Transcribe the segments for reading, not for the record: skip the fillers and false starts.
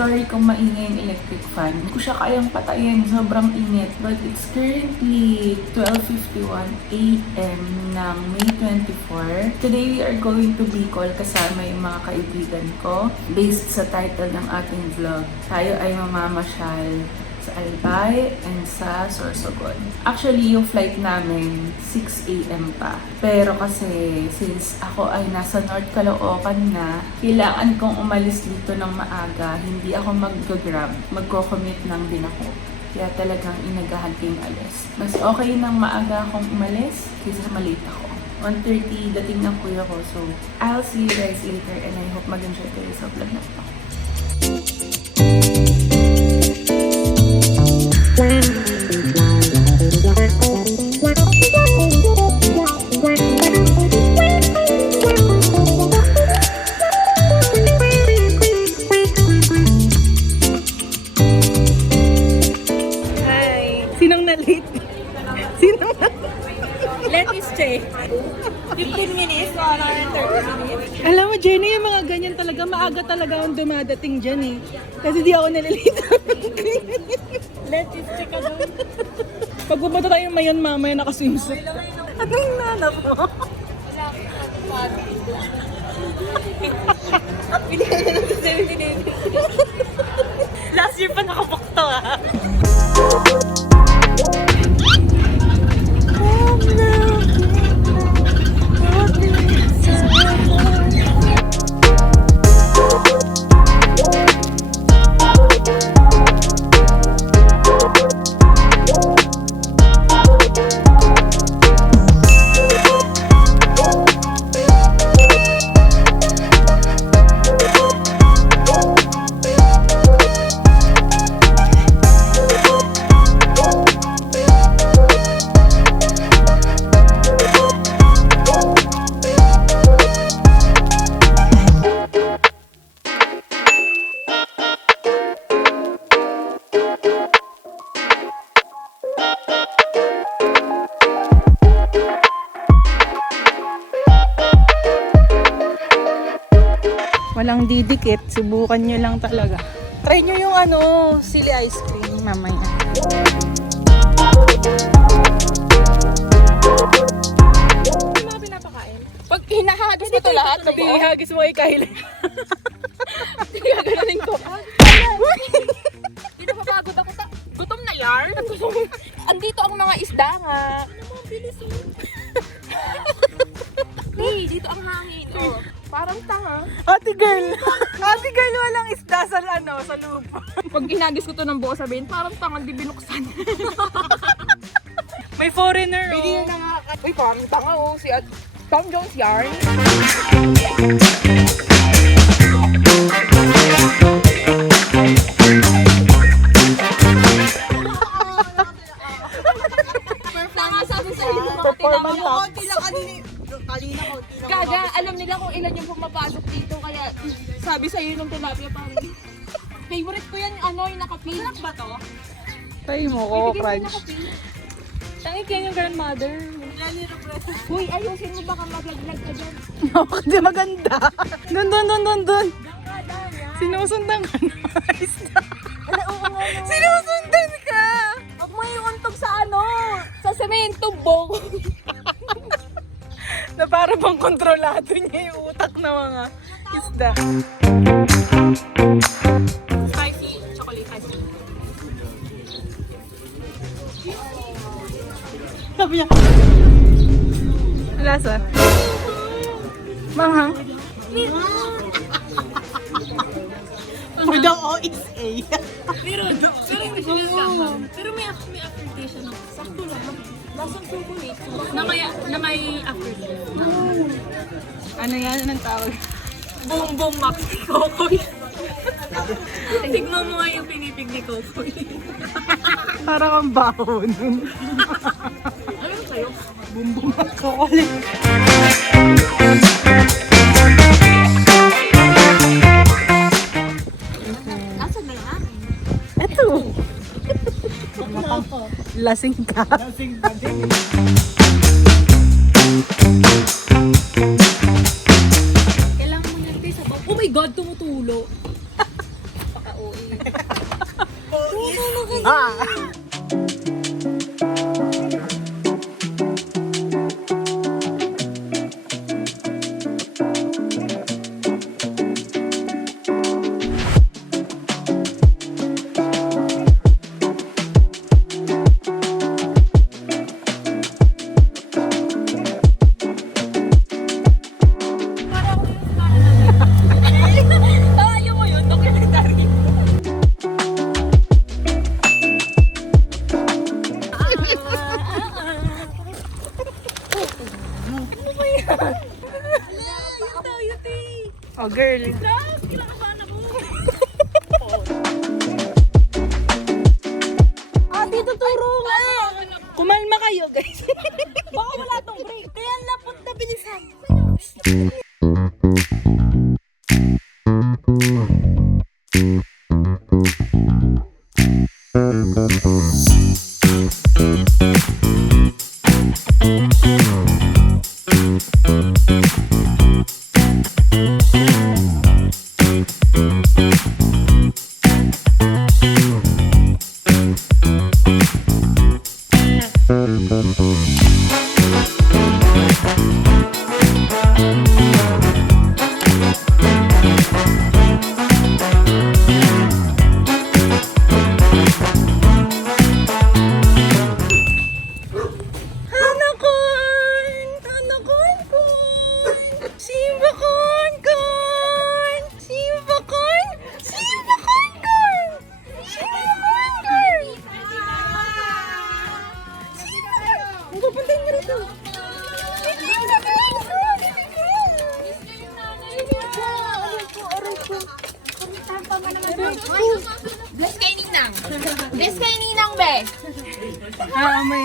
Sorry kung maingay yung electric fan. Hindi ko siya kayang patayin. Sobrang init. But it's currently 12:51 a.m. ng May 24. Today we are going to Bicol kasama yung mga kaibigan ko. Based sa title ng ating vlog, tayo ay mamamasyal sa Albay and sa Sorsogon. Actually, yung flight namin 6 a.m. pa. Pero kasi since ako ay nasa North Caloocan na, kailangan kong umalis dito ng maaga. Hindi ako mag-grab. Magko-commute lang din ako. Kaya talagang inagahan ko yung alis. Mas okay nang maaga akong umalis kaysa malate ako. 1:30 dating ng kuya ko. So, I'll see you guys later and I hope mag-enjoy kayo sa vlog na ito. Sinong na-late? Sinong na-late? Let is check. 15 minutes, 30 minutes. Alam mo, Jenny, yung mga ganyan talaga, maaga talaga akong dumadating dyan eh. Kasi di ako nalilito. Let is check ka doon. Pag pumunta tayo mayon mamaya nakaswimsuit. Anong nanap mo? Binigyan na lang sa 17 Last year pa nakapok to ah. Walang didikit, subukan nyo lang talaga. Try nyo yung sili ice cream mamaya. Ano mga pinapakain? Pag hinahagis mo ito lahat, sabi ihagis mo kay Kylie. Gaganunin ko. Hindi na mapagod ako. Gutom na yarn. Andito ang mga isda nga. Ano mga bilis mo? Hey, dito ang hangin. Oh, parang tanga. Ate girl, walang isda sa lupa. Pag inagis ko to ng buo sabihin, parang tanga, di binuksan. May foreigner Hindi na nga. Uy, parang tanga oh. Si Tom Jones yarn. Tanga sabi sa inyo mga Performance tinama. tops. Gaga, alam nila kung ilan yung pumapasok dito. Kaya sabi sa iyo nung tilapia parang favorite ko yan yung nakapil. Sarap ba to? Try mo ko, Bibigyan crunch. ko nakapil. Tangi kayo yung grandmother. Uy, ayusin mo baka maglaglag ka dyan. Hindi maganda. Dun. Dangkada yan. Sinusundan ka na isda. Ala, oo nga. Sinusundan ka. Huwag mo iuntog sa sa semento bong. Na para bang kontrolado niya yung utak na mga isda. Spicy chocolate ice cream. Sabi niya. Lasa. Manghang. For the OSA. Pero hindi siya kasama. Pero may aftertaste na. Sakto lang. Lasang chocolate. Na may aftertaste. Ano yan? Anong tawag? Boom boom max ni Kokoy. Tignan mo nga yung pinipig ni Kokoy. Parang ang baho nun. Ano sa'yo? Bumbong ang chocolate. Nasaan na yung akin? Eto. Lasing ka. Kailangan mo nagpay sa bawang. Oh my God, tumutulo. Paka-OA. Ayaw mo yun, documentary. Oh, girl. Ate, tuturo nga. Kumalma kayo, guys. Baka wala tong break. Kaya lapot na bilisan. Bless kay Ninang. Bless kay Ninang, be. Amoy.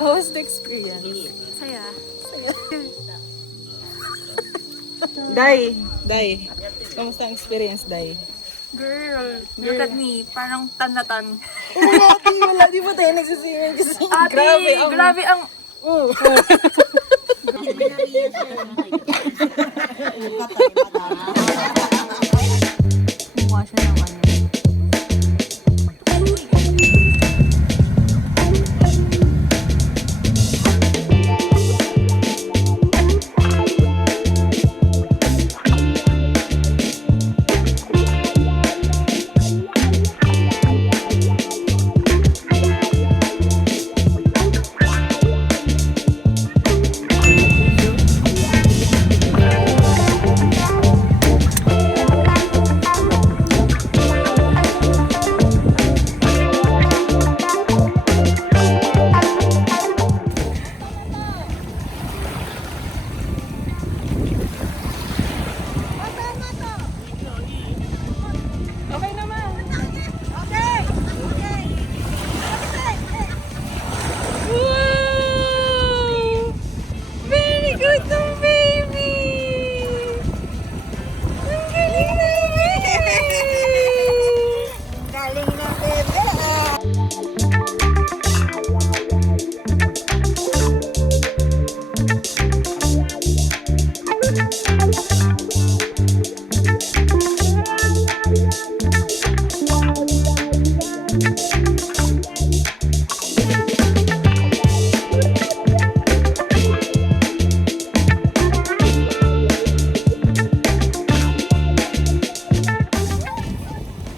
How was the experience? Saya. Day. Kamusta ang experience, Day? Girl, look at me. Parang tanatan. Wala, di ba tayo nagsisingin kasi Ate, grabe ang... Mukha siya ng ano.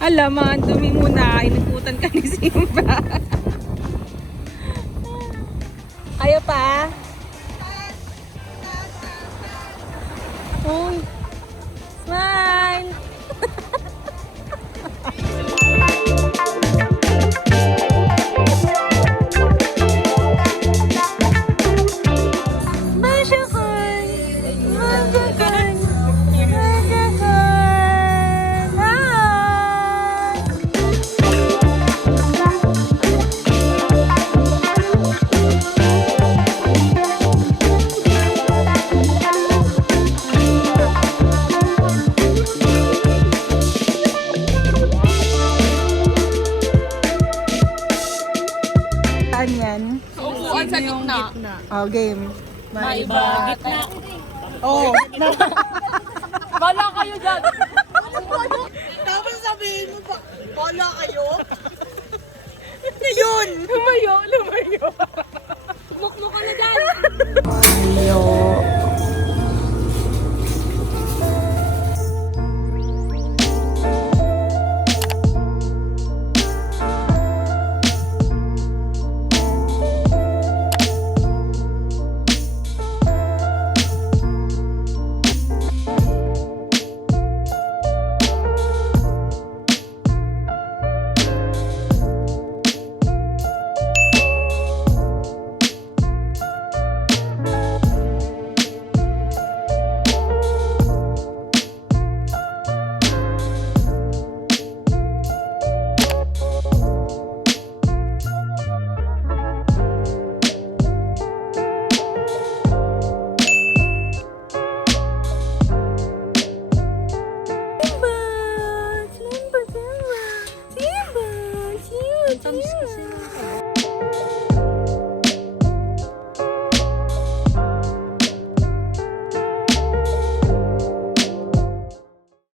Alaman, dumi muna. Iniputan ka ni Simba. Kaya pa? Uy. Smile. Masyakan. Masyakan. Masyakan. Ah. Saan yan? Upuan sa gitna. Oh, game. Maiba. Gitna. Oh, Bala kayo dyan. tapos sabihin mo pa, wala kayo? Ano yun? Lumayo. Lumaklo ka na dyan.